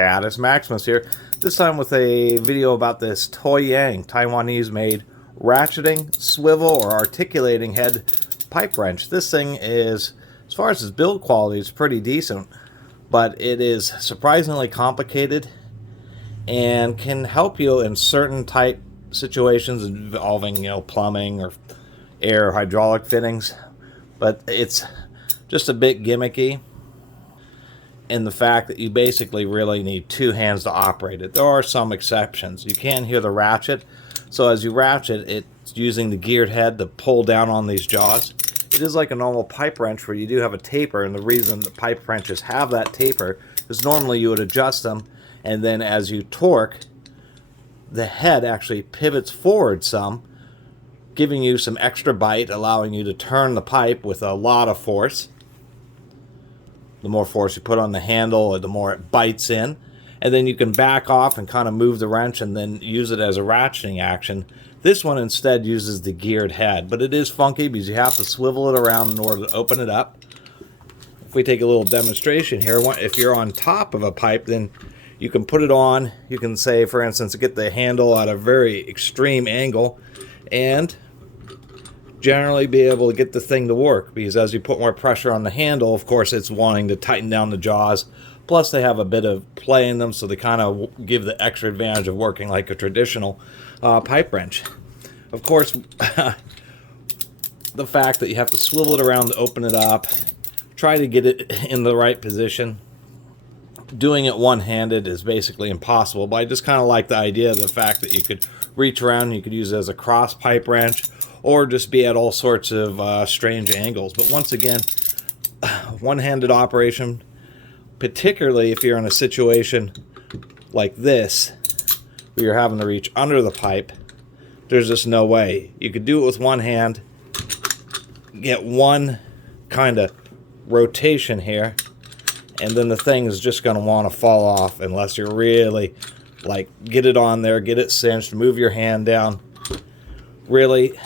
Catus, Maximus here, this time with a video about this Toyang, Taiwanese-made ratcheting, swivel, or articulating head pipe wrench. This thing is, as far as its build quality, it's pretty decent, but it is surprisingly complicated and can help you in certain type situations involving, plumbing or air or hydraulic fittings, but it's just a bit gimmicky in the fact that you basically really need two hands to operate it. There are some exceptions. You can hear the ratchet, so as you ratchet, it's using the geared head to pull down on these jaws. It is like a normal pipe wrench where you do have a taper, and the reason the pipe wrenches have that taper is normally you would adjust them, and then as you torque, the head actually pivots forward some, giving you some extra bite, allowing you to turn the pipe with a lot of force. The more force you put on the handle, the more it bites in. And then you can back off and kind of move the wrench and then use it as a ratcheting action. This one instead uses the geared head, but it is funky because you have to swivel it around in order to open it up. If we take a little demonstration here, if you're on top of a pipe, then you can put it on. You can say, for instance, get the handle at a very extreme angle and generally be able to get the thing to work, because as you put more pressure on the handle, of course it's wanting to tighten down the jaws, plus they have a bit of play in them, so they kind of give the extra advantage of working like a traditional pipe wrench. Of course, the fact that you have to swivel it around to open it up, try to get it in the right position. Doing it one-handed is basically impossible, but I just kind of like the idea of the fact that you could reach around, you could use it as a cross pipe wrench, or just be at all sorts of strange angles. But once again, one-handed operation, particularly if you're in a situation like this, where you're having to reach under the pipe, there's just no way. You could do it with one hand, get one kind of rotation here, and then the thing is just going to want to fall off unless you're really, get it on there, get it cinched, move your hand down, really.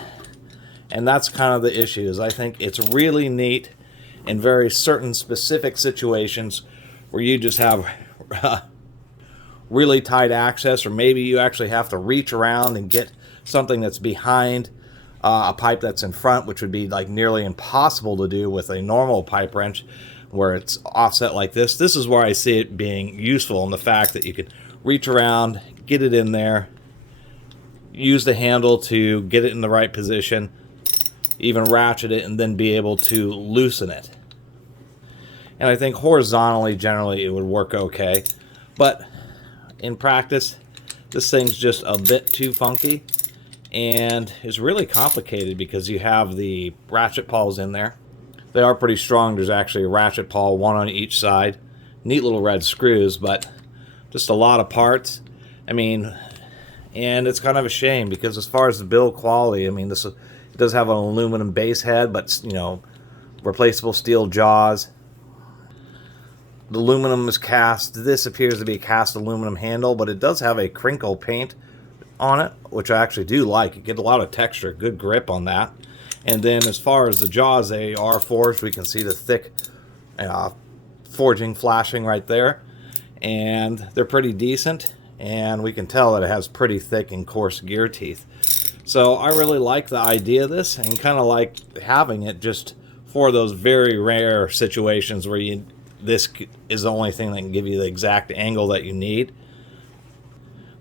And that's kind of the issue, is I think it's really neat in very certain specific situations where you just have really tight access, or maybe you actually have to reach around and get something that's behind a pipe that's in front, which would be nearly impossible to do with a normal pipe wrench where it's offset like this. This is where I see it being useful, in the fact that you can reach around, get it in there, use the handle to get it in the right position, even ratchet it, and then be able to loosen it. And I think horizontally, generally, it would work okay. But in practice, this thing's just a bit too funky, and it's really complicated because you have the ratchet pawls in there. They are pretty strong. There's actually a ratchet paw, one on each side. Neat little red screws, but just a lot of parts. And it's kind of a shame, because as far as the build quality, it does have an aluminum base head, but, replaceable steel jaws. The aluminum is cast. This appears to be a cast aluminum handle, but it does have a crinkle paint on it, which I actually do like. You get a lot of texture, good grip on that. And then as far as the jaws, they are forged. We can see the thick forging flashing right there. And they're pretty decent. And we can tell that it has pretty thick and coarse gear teeth. So I really like the idea of this, and kind of like having it just for those very rare situations where this is the only thing that can give you the exact angle that you need.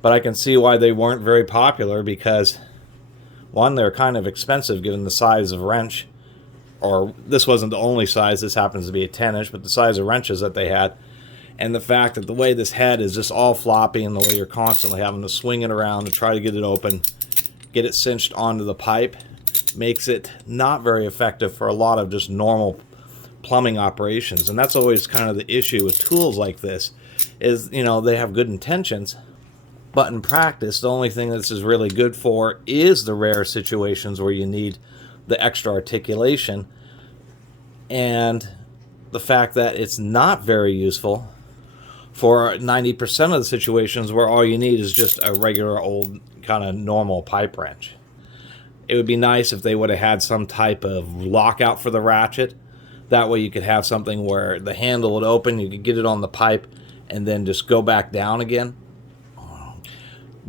But I can see why they weren't very popular, because one, they're kind of expensive given the size of wrench, or this wasn't the only size, this happens to be a 10-inch, but the size of wrenches that they had, and the fact that the way this head is just all floppy, and the way you're constantly having to swing it around to try to get it open, get it cinched onto the pipe, makes it not very effective for a lot of just normal plumbing operations. And that's always kind of the issue with tools like this, is, they have good intentions, but in practice, the only thing this is really good for is the rare situations where you need the extra articulation, and the fact that it's not very useful for 90% of the situations where all you need is just a regular old kind of normal pipe wrench. It would be nice if they would have had some type of lockout for the ratchet. That way you could have something where the handle would open, you could get it on the pipe, and then just go back down again,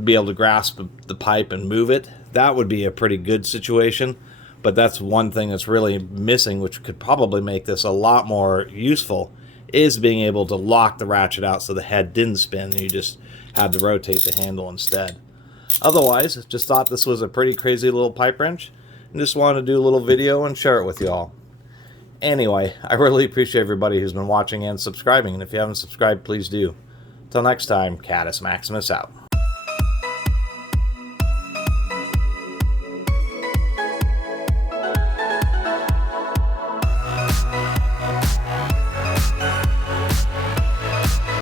be able to grasp the pipe and move it, that would be a pretty good situation. But that's one thing that's really missing, which could probably make this a lot more useful, is being able to lock the ratchet out so the head didn't spin and you just had to rotate the handle instead. Otherwise, just thought this was a pretty crazy little pipe wrench and just wanted to do a little video and share it with you all. Anyway, I really appreciate everybody who's been watching and subscribing, and if you haven't subscribed, please do. Till next time, Catus Maximus out.